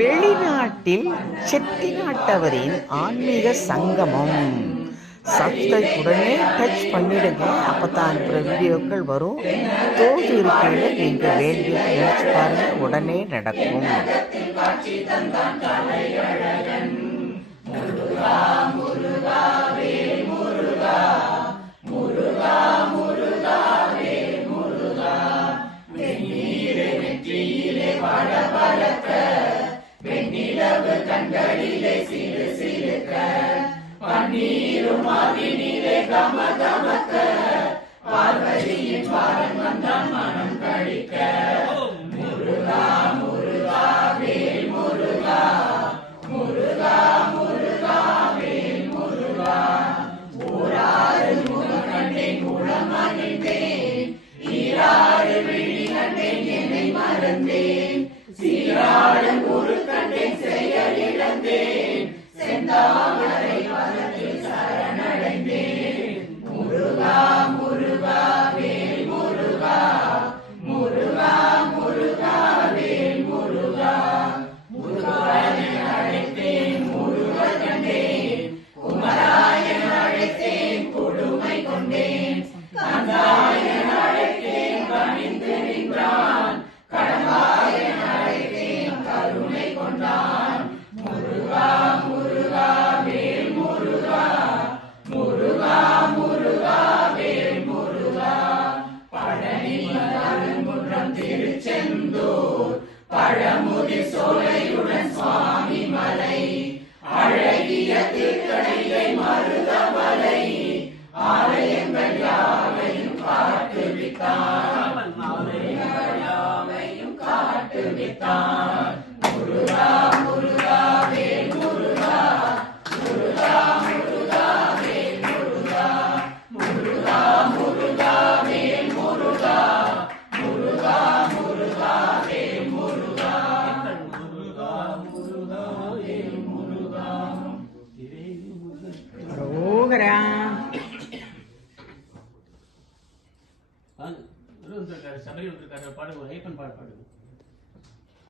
வெளிநாட்டில் செட்டிநாட்டவரின் ஆன்மீக சங்கமம். சப்ஸ்கிரைப் உடனே டச் பண்ணிடுங்க. அப்போ தான் அனுப்புகிற வீடியோக்கள் வரும். தோது இருக்கையில் நீங்கள் வேண்டியதை நினச்சி பாருங்கள், உடனே நடக்கும். வெண்ணிலவு கண்களிலே சிறு சிறுக்க, பன்னீரும் அவினிலே கம கமக்க, பார்வதியின் பாதம் வந்தான் மனம் கழிக்க. முருகா முருகா வேல் முருகா, முருகா முருகா வேல் முருகா. ஊராறு முகம் கண்டேன் குளம் அணிந்தேன், ஈராறு விழி கண்டேன் என்னை மறந்தேன். சீராடும் குரு கண்டேன் செயல் இழந்தேன், செந்தாமரை மனத்தில் சரணடைந்தேன். முருகா முருகா வேல் முருகா, முருகா முருகா வேல் முருகா. முருகாயன் அழைத்தேன் முருகர் கண்டேன், குமராயன் அழைத்தேன் கொடுமை கொண்டேன். கந்தாயன் அழைத்தேன் கணிந்து நின்றான், கடம்பாயன் அழைத்தேன் கருணை கொண்டான். முருகா முருகா வேல் முருகா, முருகா முருகா வேல் முருகா. பழனி அருங்குன்றம் திருச்செந்தூர், பழமுதிர் சோலையுடன் சுவாமி மலை, அழகிய திருக்கடையை மருதமலை, ஆலயங்கள் யாவையும் காட்டுவித்தான், யாவையும் காட்டுவித்தான். முருகா முருகா வேல் முருகா, முருகா முருகா வேல் முருகா, முருகா முருகா வேல் முருகா, முருகா முருகா வேல் முருகா, முருகா முருகா வேல் முருகா. அரோகரா. சபரி பாடு, ஒரு ஐப்பன் பாடு பாடுங்க.